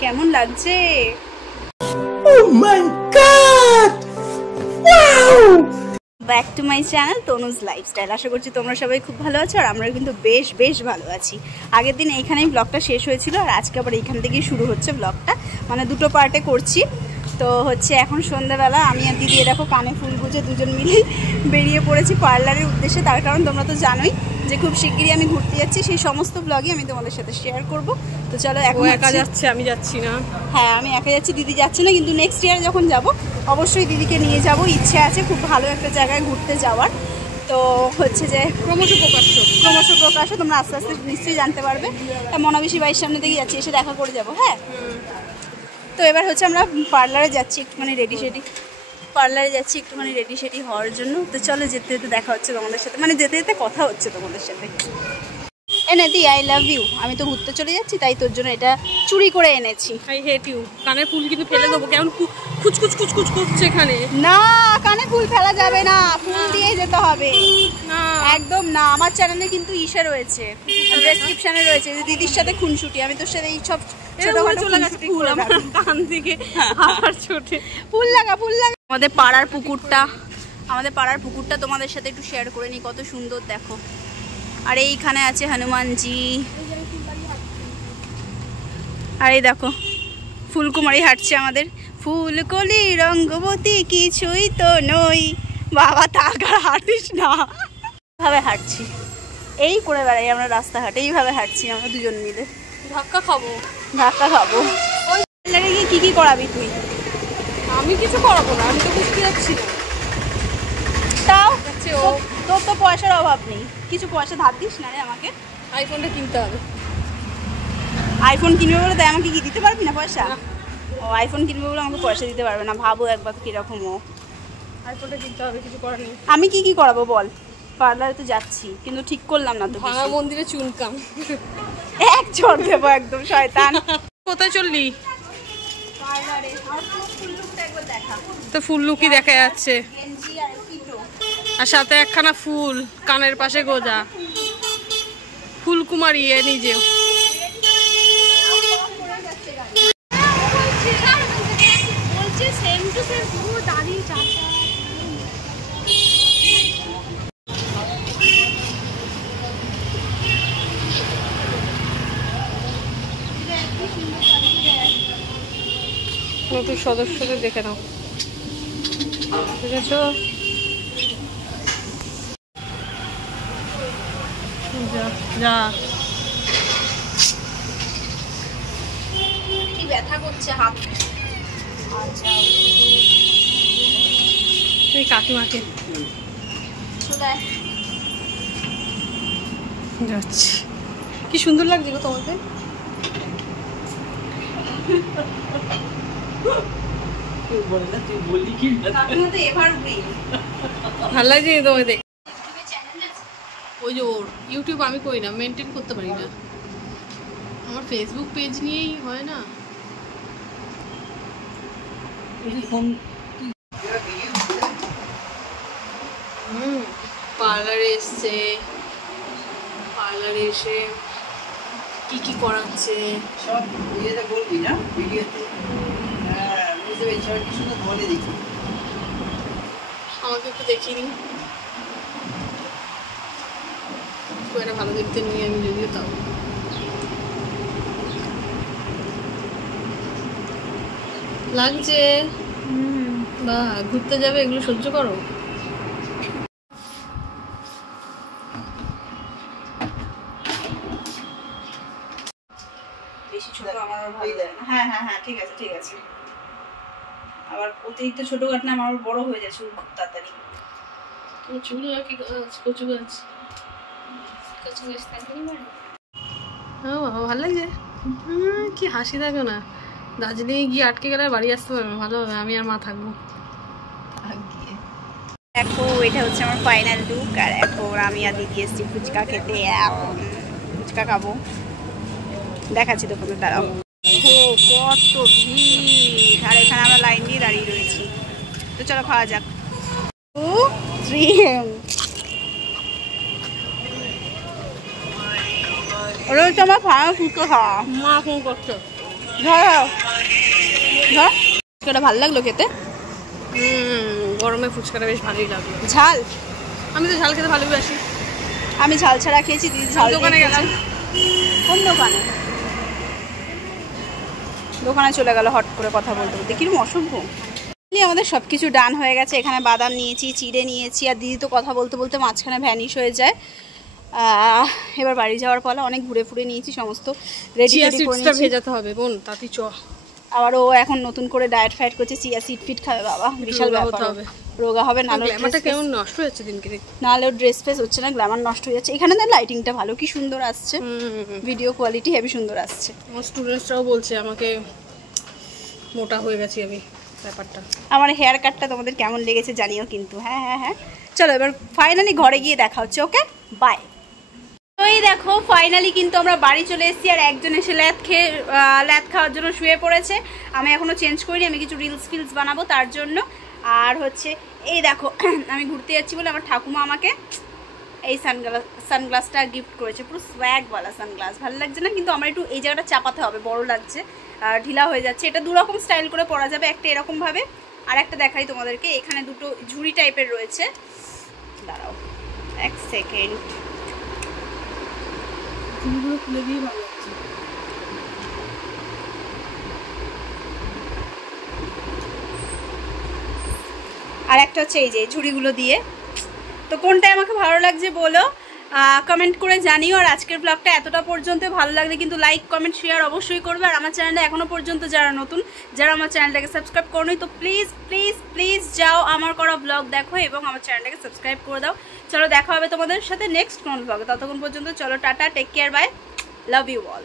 কেমন লাগছে? Back to my channel Tanuj lifestyle. আশা করছি তোমরা সবাই খুব ভালো আছো, আর আমরা কিন্তু বেশ ভালো আছি। আগের দিন এইখানেই ব্লগটা শেষ হয়েছিল, আর আজকে আবার এইখান থেকেই শুরু হচ্ছে ব্লগটা, মানে দুটো পার্টে করছি। তো হচ্ছে এখন সন্ধ্যাবেলা আমি আর দিদি দেখো কানে ফুল গুজে দুজন মিলেই বেরিয়ে পড়েছি পার্লারের উদ্দেশ্যে। তার কারণ তোমরা তো জানোই যে খুব শিগগিরই আমি ঘুরতে যাচ্ছি, সেই সমস্ত ব্লগই আমি তোমাদের সাথে শেয়ার করব। তো চলো, এখন একা যাচ্ছে, আমি যাচ্ছি না। হ্যাঁ, আমি একা যাচ্ছি, দিদি যাচ্ছে না, কিন্তু নেক্সট ইয়ার যখন যাব অবশ্যই দিদিকে নিয়ে যাব। ইচ্ছে আছে খুব ভালো একটা জায়গায় ঘুরতে যাওয়ার। তো হচ্ছে যে ক্রমশ প্রকাশ্য তোমরা আস্তে আস্তে নিশ্চয়ই জানতে পারবে। মনাবিশি বাড়ির সামনে থেকে যাচ্ছি, এসে দেখা করে যাব। হ্যাঁ, তো এবার হচ্ছে আমরা পার্লারে যাচ্ছি একটুখানি রেডি সেডি হওয়ার জন্য। তো চলো, যেতে যেতে দেখা হচ্ছে তোমাদের সাথে, মানে যেতে যেতে কথা হচ্ছে তোমাদের সাথে। এনেদি আই লাভ ইউ। আমি তো ঘুরতে চলে যাচ্ছি, তাই তোর জন্য এটা চুরি করে এনেছি। I hate you. কানের ফুল কিন্তু ফেলে দেবো, কেমন কুচকুচ করছে এখানে। না, কানে ফুল ফেলা যাবে না, ফুল দিয়ে যেতে হবে। একদম না, আমার চ্যানেলে কিন্তু ইসে রয়েছে, ডেসক্রিপশনে রয়েছে যে দিদির সাথে খুনসুটি। আমি তোর সাথে এই সব ছোটখাটো ফুল আমার কান থেকে আবার ছোটে। ফুল লাগা। আমাদের পাড়ার পুকুরটা তোমাদের সাথে একটু শেয়ার করে নিই, কত সুন্দর দেখো। আর এইখানে আছে হনুমানজি, আর এই দেখো ফুলকুমারী হাঁটছে আমাদের। ফুলকলি রঙ্গবতী কিছুই তো নই, বাবা তাকার হাঁটিস না। এইভাবে হাঁটছি, এই করে বেড়াই আমরা রাস্তাঘাট, এইভাবে হাঁটছি আমরা দুজন মিলে। ধাক্কা খাবো। ওই পার্লারে গিয়ে কি করাবি তুই? আমি কিছু করাবো না, আমি তো বুঝতে যাচ্ছি না। তাও তোর তো পয়সার অভাব নেই, কিছু পয়সা ধার দিস না রে আমাকে। আইফোনটা কিনতে হবে। আইফোন কিনবে বলে তাই আমাকে কি দিতে পারবি না পয়সা? ও আইফোন কিনবে বলে আমাকে পয়সা দিতে পারবে না, ভাবো একবার কিরকম ও। আইফোনটা কিনতে হবে, কিছু করার নেই। আমি কি করাবো বল? পার্লারে তো যাচ্ছি, কিন্তু ঠিক করলাম না তো। ভাঙা মন্দিরে চুনকাম এক চড় দেবো একদম, শয়তান। কোথায় চললি? পার্লারে। আর ফুল লুকটা একবার দেখা। তো ফুল লুকই দেখা যাচ্ছে, আর সাথে একখানা ফুল কানের পাশে গোজা। ফুলকুমারী এ নিজেও। নতুন সদস্যদের দেখে নাও, ঠিক আছে? যা কি ব্যথা করছে হাত। আচ্ছা, তুই কাকিমাকে যাচ্ছি। কি সুন্দর লাগছে গো তোমাকে। ভালো লাগছে তোমাকে দেখ। ওই যে ওর ইউটিউব আমি করি না, মেনটেন করতে পারি না। আমার ফেসবুক পেজ নিয়েই হয় না। পার্লারে এসে কি করাচ্ছে সব ইয়েতে বলবি না ভিডিওতে। হ্যাঁ, বুঝতে পেরেছি, কি সুন্দর বলে দেখি। আমাকে একটু দেখিনি, খুব একটা ভালো দেখতে নই আমি, যদিও তাও লাগছে। বা ঘুরতে যাবে, এগুলো সহ্য করো। বেশি ছোট আমার ভালো লাগে না। হ্যাঁ, ঠিক আছে। আবার অতিরিক্ত ছোট কাটলে আমার বড় হয়ে যায় চুল খুব তাড়াতাড়ি। চুল কি কচু গাছ হ্যাঁ বাবা, ভালো লাগছে। কি হাসি দেখো না। দার্জিলিং গিয়ে আটকে গেলে বাড়ি আসতে পারবে না, ভালো হবে। আমি আর মা থাকবো। দেখো, এটা হচ্ছে আমার ফাইনাল লুক। আর এখন আমি আর দিদি এসছি ফুচকা খেতে। ফুচকা খাবো, দেখাচ্ছি দোকানে, দাঁড়াও। কত ভিড়, আর এখানে আমরা লাইন দিয়ে দাঁড়িয়ে রয়েছি। তো চলো খাওয়া যাক। 2, 3 ওটা হচ্ছে আমার ফাইনাল ফুচকা খাওয়া। মা ফোন করছে। ফুচকাটা ভালো লাগলো খেতে। গরমে ফুচকাটা বেশ ভালোই লাগলো। ঝাল, আমি তো ঝাল খেতে ভালোবাসি। আমি ঝাল ছাড়া খেয়েছি, দিদি ঝাল দোকানে গেলাম। কোন দোকানে? দোকানে চলে গেল হট করে কথা বলতে বলতে, কিরকম অসভ্য। আমাদের সব কিছু ডান হয়ে গেছে। এখানে বাদাম নিয়েছি, চিড়ে নিয়েছি, আর দিদি তো কথা বলতে বলতে মাঝখানে ভ্যানিশ হয়ে যায়। এবার বাড়ি যাওয়ার পালা। অনেক ঘুরে ফুরে নিয়েছি, সমস্ত রেডি করে নিয়েছি। ভেজাতে হবে বোন, তাতে চ। আবার ও এখন নতুন করে ডায়েট ফাইট করছে, চিয়া সিড ফিট খাবে। বাবা বিশাল ব্যাপার, রোগা হবে। নালে কেমন নষ্ট হচ্ছে দিনকে দিন, নাহলে ওর ড্রেস ফেস হচ্ছে না, গ্ল্যামার নষ্ট হয়ে যাচ্ছে। এখানে না লাইটিংটা ভালো, কি সুন্দর আসছে, ভিডিও কোয়ালিটি হেভি সুন্দর আসছে। আমার স্টুডেন্টসরাও বলছে আমাকে মোটা হয়ে গেছি আমি। ব্যাপারটা আমার হেয়ার কাটটা তোমাদের কেমন লেগেছে জানিও কিন্তু। হ্যাঁ হ্যাঁ হ্যাঁ, চলো এবার ফাইনালি ঘরে গিয়ে দেখা হচ্ছে। Okay bye. তো এই দেখো ফাইনালি কিন্তু আমরা বাড়ি চলে এসেছি, আর একজন এসে ল্যাদ খাওয়ার জন্য শুয়ে পড়েছে। আমি এখনো চেঞ্জ করিনি, আমি কিছু রিলস ফিলস বানাবো তার জন্য। আর হচ্ছে এই দেখো আমি ঘুরতে যাচ্ছি বলে আমার ঠাকুমা আমাকে এই সানগ্লাসটা গিফট করেছে, পুরো সোয়াগওয়ালা সানগ্লাস। ভালো লাগছে না? কিন্তু আমার একটু এই জায়গাটা চাপাতে হবে, বড় লাগছে আর ঢিলা হয়ে যাচ্ছে। এটা দুরকম স্টাইল করে পরা যাবে, একটা এরকম ভাবে আর একটা দেখাই তোমাদেরকে। এখানে দুটো ঝুড়ি টাইপের রয়েছে, দাঁড়াও এক সেকেন্ড, ঝুড়িগুলো খুলে দিয়ে ভালো লাগছে। আর একটা হচ্ছে এই যে ঝুড়িগুলো দিয়ে। তো কোনটাই আমাকে ভালো লাগছে বলো, কমেন্ট করে জানিও। আর আজকের ব্লগটা এতটা পর্যন্ত ভালো লাগলে কিন্তু লাইক কমেন্ট শেয়ার অবশ্যই করবে। আর আমার চ্যানেলে এখনও পর্যন্ত যারা নতুন, যারা আমার চ্যানেলটাকে সাবস্ক্রাইব করোনি, তো প্লিজ প্লিজ প্লিজ যাও আমার করা ব্লগ দেখো এবং আমার চ্যানেলটাকে সাবস্ক্রাইব করে দাও। চলো দেখা হবে তোমাদের সাথে নেক্সট কোন ব্লগে। ততক্ষণ পর্যন্ত চলো টাটা, take care, bye, love you all.